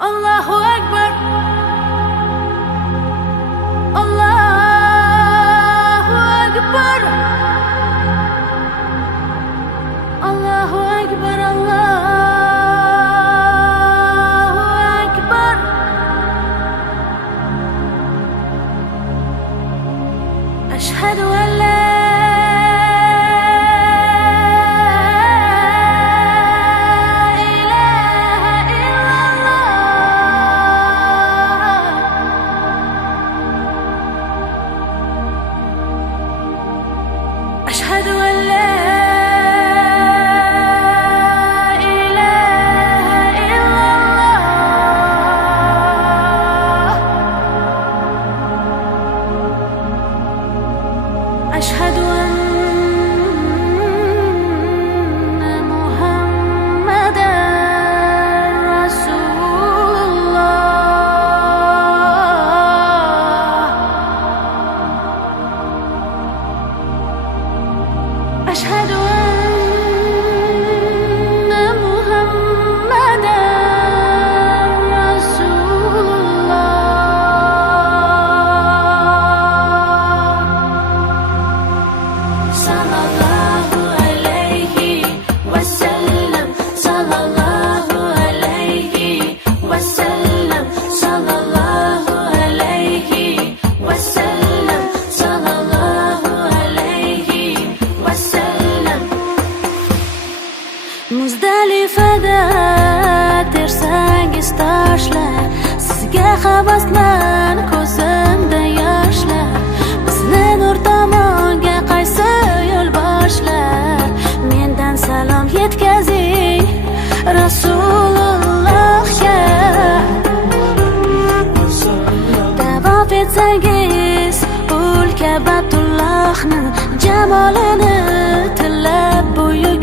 Allahu Akbar, Allahu Akbar, Allahu Akbar, Allahu Akbar. Ashhadu an la أشهد أن لا إله إلا الله أشهد أن محمدًا رسول الله أشهد أن محمدًا رسول الله صلى الله عليه وسلم صلى الله عليه وسلم صلى الله عليه وسلم صلى الله عليه وسلم Muzdalifada tersangiz tashlar, sizga havasman ko'zimda yoshlar. Bizni nur tomonga qaysi yo'l boshlar? Mendan salom yetkazing Rasulullohga. Tavof etsangiz ul Ka'batullohni jamolini tillab buyuk